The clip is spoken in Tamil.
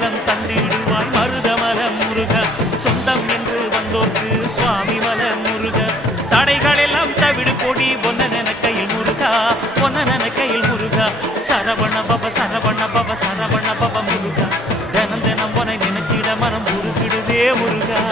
பலம் தந்திடுவாய் மருதமலம் முருகா சொந்தம் என்று வந்தோர்க்கு சுவாமி மலம் முருகா தடைகள் எல்லாம் தவிடு கொடி ஒன்ன கையில் முருகா ஒன்ன கையில் முருகா சரவண பவ சரவண பவ சரவண பவ முருகா தினம் தினம் உனை நினைத்திட மனம் உருகிடுதே முருகா